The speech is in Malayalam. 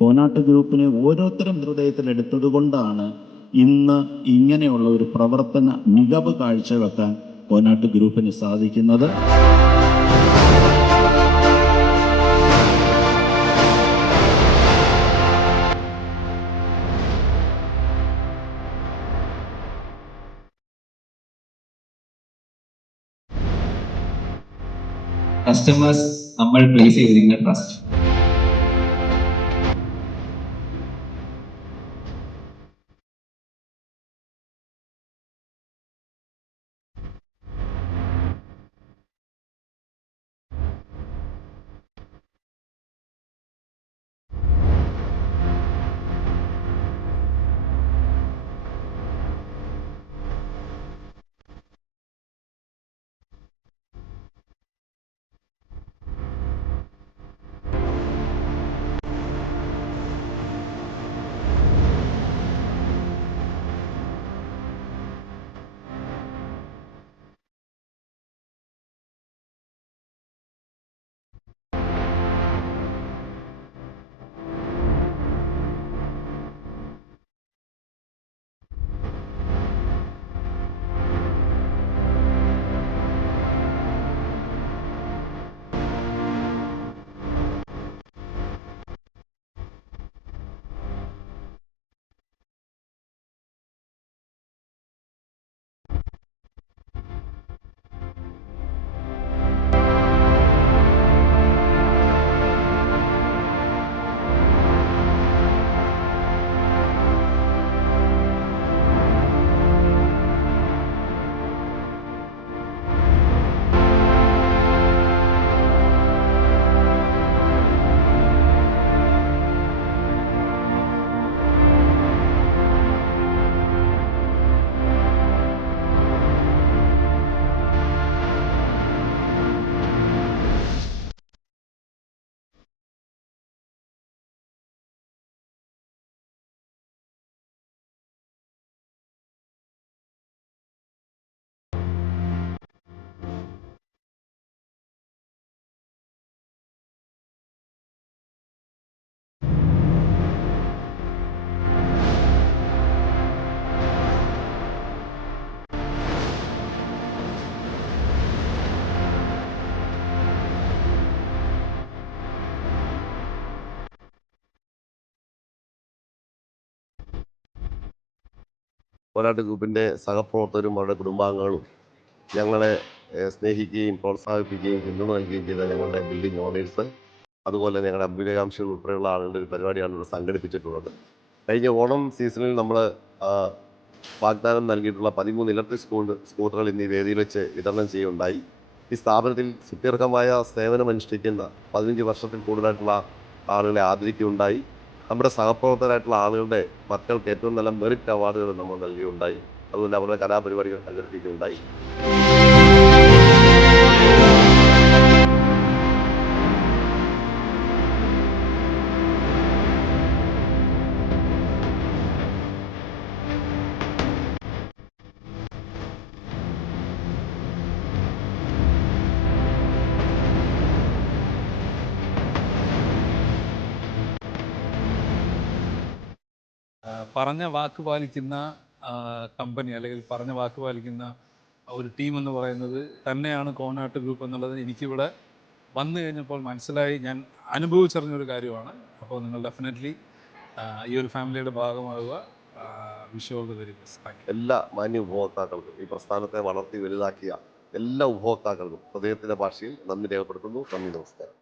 കോനാട്ട് ഗ്രൂപ്പിനെ ഓരോരുത്തരും ഹൃദയത്തിലെടുത്തത് കൊണ്ടാണ് ഇന്ന് ഇങ്ങനെയുള്ള ഒരു പ്രവർത്തന മികവ് കാഴ്ചവെക്കാൻ കോനാട്ട് ഗ്രൂപ്പിന് സാധിക്കുന്നത്. കസ്റ്റമേഴ്സ് നമ്മൾ പ്ലേസ് ചെയ്തിരിക്കുന്ന ട്രസ്റ്റ്. കോനാട്ട് ഗ്രൂപ്പിൻ്റെ സഹപ്രവർത്തകരും അവരുടെ കുടുംബാംഗങ്ങളും ഞങ്ങളെ സ്നേഹിക്കുകയും പ്രോത്സാഹിപ്പിക്കുകയും പിന്തുണ നൽകുകയും ചെയ്ത ഞങ്ങളുടെ ബിൽഡിംഗ് ഓണേഴ്സ്, അതുപോലെ ഞങ്ങളുടെ അഭ്യുദയകാംക്ഷികൾ ഉൾപ്പെടെയുള്ള ആളുകളുടെ ഒരു പരിപാടിയാണ് ഇവിടെ സംഘടിപ്പിച്ചിട്ടുള്ളത്. കഴിഞ്ഞ ഓണം സീസണിൽ നമ്മൾ വാഗ്ദാനം നൽകിയിട്ടുള്ള 13 ഇലക്ട്രിക് സ്കൂട്ടറുകൾ ഇന്ന് ഈ വേദിയിൽ വെച്ച് വിതരണം ചെയ്യുകയുണ്ടായി. ഈ സ്ഥാപനത്തിൽ സുദീർഘമായ സേവനമനുഷ്ഠിക്കുന്ന 15 വർഷത്തിൽ കൂടുതലായിട്ടുള്ള ആളുകളെ ആദരിക്കുകയുണ്ടായി. നമ്മുടെ സഹപ്രവർത്തകരായിട്ടുള്ള ആളുകളുടെ മക്കൾക്ക് ഏറ്റവും നല്ല മെറിറ്റ് അവാർഡുകൾ നമ്മൾ നൽകുകയുണ്ടായി. അതുപോലെ അവരുടെ കലാപരിപാടികൾ സംഘടിപ്പിക്കുകയുണ്ടായി. പറഞ്ഞ വാക്ക് പാലിക്കുന്ന കമ്പനി അല്ലെങ്കിൽ പറഞ്ഞ വാക്ക് പാലിക്കുന്ന ഒരു ടീം എന്ന് പറയുന്നത് തന്നെയാണ് കോനാട്ട് ഗ്രൂപ്പ് എന്നുള്ളത് എനിക്കിവിടെ വന്നു കഴിഞ്ഞപ്പോൾ മനസ്സിലായി. ഞാൻ അനുഭവിച്ചറിഞ്ഞൊരു കാര്യമാണ്. അപ്പോൾ നിങ്ങൾ ഡെഫിനറ്റ്ലി ഈ ഒരു ഫാമിലിയുടെ ഭാഗമാകുക. എല്ലാ മാന്യ ഉപഭോക്താക്കൾക്കും, ഈ പ്രസ്ഥാനത്തെ വളർത്തി വലുതാക്കിയ എല്ലാ ഉപഭോക്താക്കൾക്കും ഹൃദയത്തിൻ്റെ ഭാഷയിൽ നന്ദി രേഖപ്പെടുത്തുന്നു. നന്ദി, നമസ്കാരം.